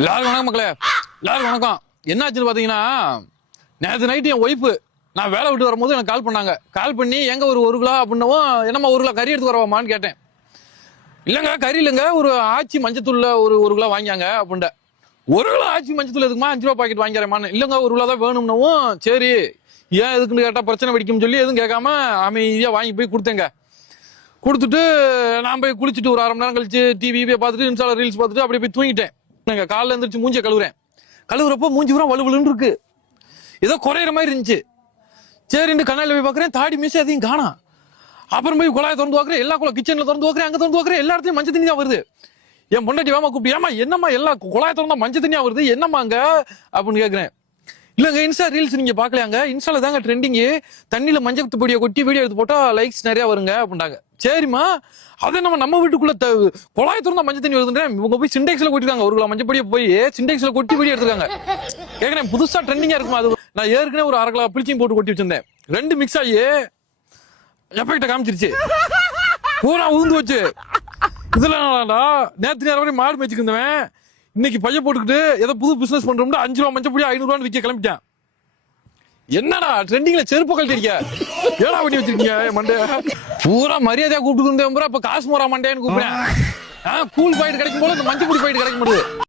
எல்லாருக்கும் வணக்கம் மக்களே, எல்லாருக்கும் வணக்கம். என்னாச்சுன்னு பாத்தீங்கன்னா, நேற்று நைட்டு என் ஒய்ஃபு நான் வேலை விட்டு வரும்போது எனக்கு கால் பண்ணாங்க. கால் பண்ணி எங்க ஒரு கிலோ அப்படின்னவும், என்னம்மா 1 கிலோ கறி எடுத்து வரவாமான்னு கேட்டேன். இல்லைங்க கறி இல்லைங்க, ஒரு ஆச்சி மஞ்சத்தூள்ல ஒரு கிலோ வாங்கியாங்க அப்படின்ட்டு. 1 கிலோ ஆச்சி மஞ்சத்தூள் எதுக்குமா 5 ரூபா பாக்கெட் வாங்கிறேன். இல்லைங்க 1 கிலோ தான் வேணும்னவும், சரி ஏன் எதுக்குன்னு கேட்டா பிரச்சனை வெடிக்கும்னு சொல்லி எதுவும் கேட்காம அமைதியா வாங்கி போய் கொடுத்தேங்க. கொடுத்துட்டு நான் போய் குளிச்சுட்டு ஒரு 1/2 மணி நேரம் கழிச்சு டிவி பார்த்துட்டு இன்ஸ்டால ரீல்ஸ் பார்த்துட்டு அப்படியே போய் தூங்கிட்டேன். காலைல எழுந்திரிச்சு மூஞ்சியை கழுவுறப்போ மூஞ்சி பூரா வலுவலுன்னு இருக்கு, ஏதோ குறையிற மாதிரி இருந்துச்சு. சரின்னு கண்ணாடியில் போய் பார்க்குறேன், தாடி மீசை அதையும் காணோம். அப்புறம் போய் குழாயை திறந்து பார்க்குறேன், எல்லா கிச்சன்ல திறந்து பார்க்குறேன், அங்கே திறந்து பார்க்குறேன், எல்லா இடத்துலையும் மஞ்சள் தண்ணி தான் வருது. என் பொண்டாட்டி வேமா கூப்பிட்டு, ஏமா என்னம்மா எல்லா குழாயை திறந்தா மஞ்சள் தண்ணியா வருது, என்னம்மா அங்க அப்படின்னு கேட்குறேன். இல்லைங்க இன்ஸ்டா ரீல்ஸ் நீங்க பாக்கலையாங்க, இன்ஸ்டால தாங்க ட்ரெண்டிங்கு, தண்ணியில மஞ்சள் பொடியை கொட்டி வீடியோ எடுத்து போட்டா லைக்ஸ் நிறைய வருங்க அப்படின்ட்டாங்க. சரிம்மா அதை நம்ம வீட்டுக்குள்ள குழாய் திறந்தா மஞ்சள் தண்ணி வருதுன்றேன். இவங்க போய் சிண்டெக்ஸ்ல கொட்டிருக்காங்க, 1 கிலோ மஞ்சள் பொடியை போய் சிண்டெக்ஸ்ல கொட்டி வீடியோ எடுத்துருக்காங்க. கேட்குறேன் புதுசா ட்ரெண்டிங்கா இருக்குமா அது? நான் ஏற்கனவே ஒரு 1/2 கிலோ பிளிச்சிங் போட்டு கொட்டி வச்சிருந்தேன், 2 மிக்ஸ் ஆகி எஃபெக்ட காமிச்சிருச்சு, பூரா உந்து வச்சு. இதுல நேற்று நேரம் வரையும் மாடு மேய்ச்சிக்கு இருந்தவன் இன்னைக்கு பைய போட்டுக்கிட்டு ஏதோ புது பிசினஸ் பண்றோம்னா 5 ரூபா மஞ்சள் பொடி 500 ரூபான்னு விற்க கிளம்பிட்டேன். என்னடா ட்ரெண்டிங்ல செருப்பு கழட்டிருக்க, ஏடா பண்ணி வச்சிருக்கீங்க மண்டே? பூரா மரியாதையா கூப்பிட்டு இருந்தேன், அப்ப காசு போறா மண்டேன்னு கூப்பிடுறேன். கூல் பாயிண்ட் கிடைக்கும் போல இந்த மஞ்சள் பொடி பாயிண்ட் கிடைக்க மாட்டேது.